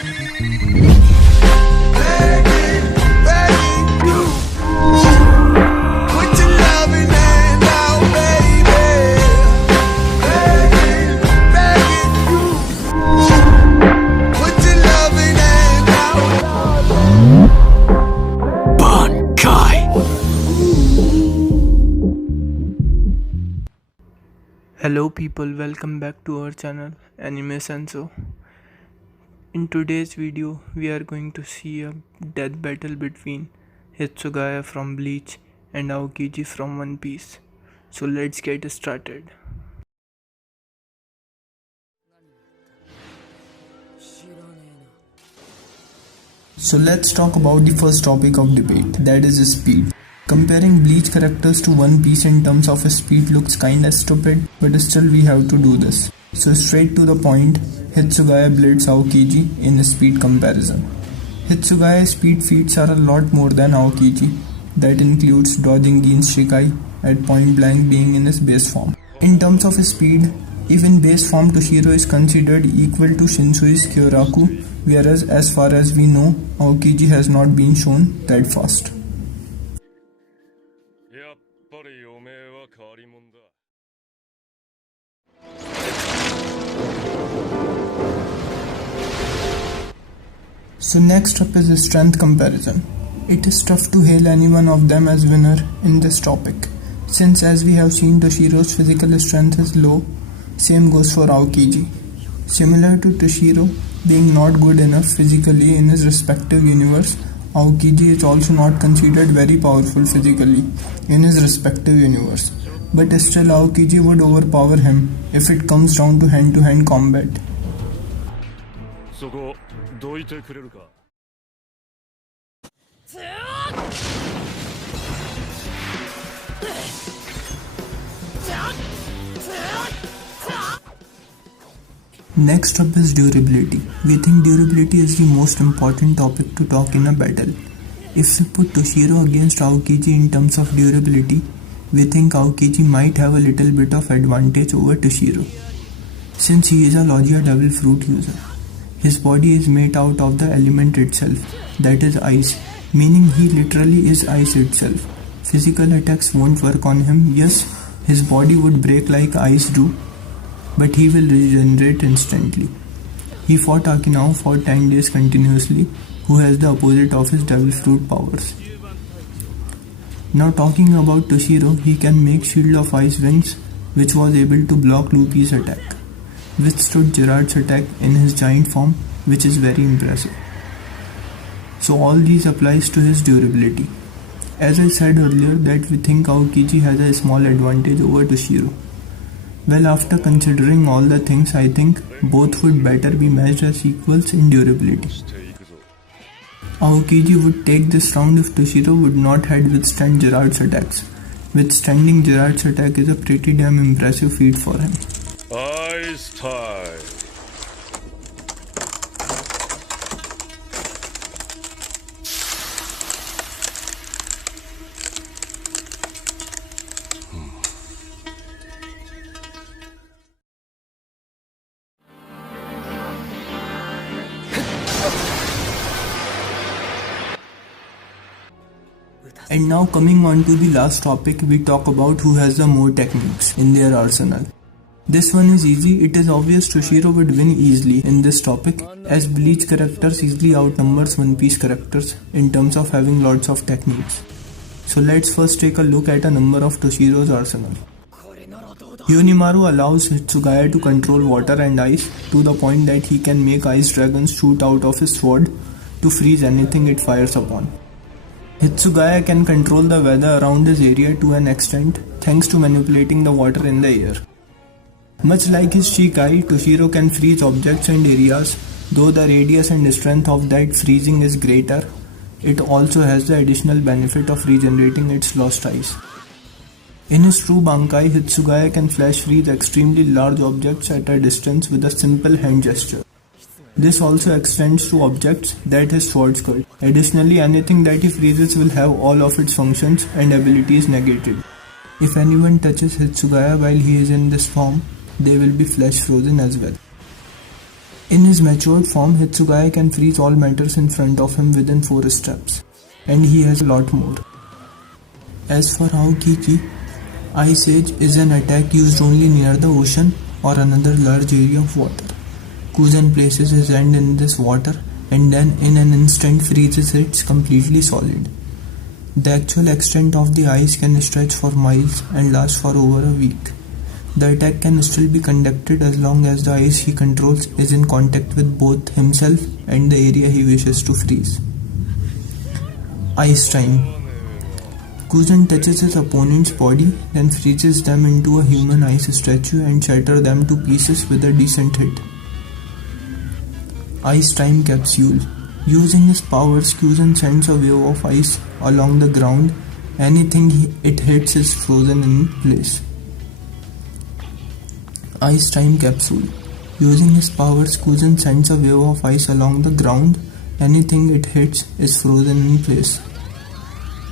Hello people, welcome back to our channel Anime Senso. In today's video, we are going to see a death battle between Hitsugaya from Bleach and Aokiji from One Piece. So let's get started. So let's talk about the first topic of debate, that is speed. Comparing Bleach characters to One Piece in terms of speed looks kinda stupid, but still we have to do this. So straight to the point, Hitsugaya blades Aokiji in speed comparison. Hitsugaya's speed feats are a lot more than Aokiji. That includes dodging Gin's Shikai at point blank being in his base form. In terms of speed, even base form Toshiro is considered equal to Shinsui's Kyoraku, whereas as far as we know, Aokiji has not been shown that fast. So next up is strength comparison. It is tough to hail any one of them as winner in this topic, since as we have seen Toshiro's physical strength is low, same goes for Aokiji. Similar to Toshiro being not good enough physically in his respective universe, Aokiji is also not considered very powerful physically in his respective universe, but still Aokiji would overpower him if it comes down to hand combat. Next up is durability. We think durability is the most important topic to talk in a battle. If we put Toshiro against Aokiji in terms of durability, we think Aokiji might have a little bit of advantage over Toshiro, since he is a Logia Devil Fruit user. His body is made out of the element itself, that is ice, meaning he literally is ice itself. Physical attacks won't work on him. Yes, his body would break like ice do, but he will regenerate instantly. He fought Akinao for 10 days continuously, who has the opposite of his Devil Fruit powers. Now talking about Toshiro, he can make Shield of Ice Wings, which was able to block Luffy's attack, withstood Gerard's attack in his giant form, which is very impressive. So all these applies to his durability. As I said earlier that we think Aokiji has a small advantage over Toshiro. Well, after considering all the things, I think both would better be matched as equals in durability. Aokiji would take this round if Toshiro would not had withstand Gerard's attacks. Withstanding Gerard's attack is a pretty damn impressive feat for him. Ice time. And now coming on to the last topic, we talk about who has the more techniques in their arsenal. This one is easy. It is obvious Toshiro would win easily in this topic, as Bleach characters easily outnumbers One Piece characters in terms of having lots of techniques. So let's first take a look at a number of Toshiro's arsenal. Hyunimaru allows Hitsugaya to control water and ice to the point that he can make ice dragons shoot out of his sword to freeze anything it fires upon. Hitsugaya can control the weather around his area to an extent thanks to manipulating the water in the air. Much like his Shikai, Toshiro can freeze objects and areas, though the radius and strength of that freezing is greater. It also has the additional benefit of regenerating its lost ice. In his true Bankai, Hitsugaya can flash freeze extremely large objects at a distance with a simple hand gesture. This also extends to objects that his swords could. Additionally, anything that he freezes will have all of its functions and abilities negated. If anyone touches Hitsugaya while he is in this form, they will be flash frozen as well. In his matured form, Hitsugaya can freeze all matters in front of him within 4 steps, and he has a lot more. As for Aokiji, Ice Age is an attack used only near the ocean or another large area of water. Kuzen places his hand in this water and then in an instant freezes it completely solid. The actual extent of the ice can stretch for miles and last for over a week. The attack can still be conducted as long as the ice he controls is in contact with both himself and the area he wishes to freeze. Ice Time. Kuzen touches his opponent's body, then freezes them into a human ice statue and shatters them to pieces with a decent hit. Ice Time Capsule. Using his powers, Kuzen sends a wave of ice along the ground. Anything it hits is frozen in place. Ice Time Capsule. Using his powers, Kuzen sends a wave of ice along the ground. Anything it hits is frozen in place.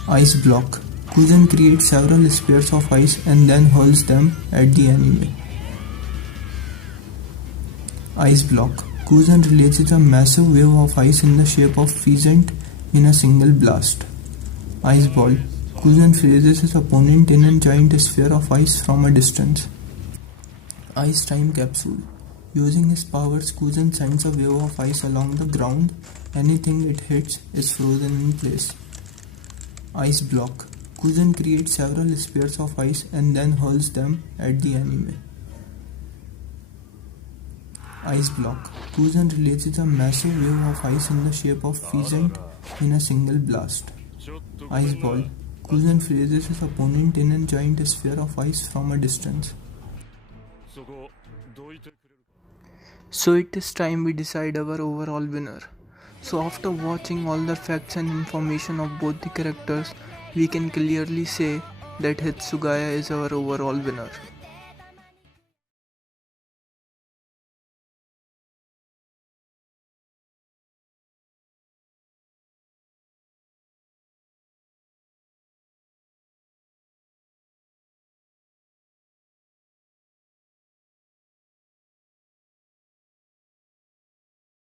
Ice Block. Kuzen creates several spheres of ice and then hurls them at the enemy. Ice Block. Kuzen releases a massive wave of ice in the shape of pheasant in a single blast. Ice Ball. Kuzen freezes his opponent in a giant sphere of ice from a distance. Ice Time Capsule. Using his powers, Kuzen sends a wave of ice along the ground. Anything it hits is frozen in place. Ice Block. Kuzen creates several spheres of ice and then hurls them at the enemy. Ice Block. Kuzen releases a massive wave of ice in the shape of pheasant in a single blast. Ice Ball. Kuzen freezes his opponent in a giant sphere of ice from a distance. So it is time we decide our overall winner. So after watching all the facts and information of both the characters, we can clearly say that Hitsugaya is our overall winner.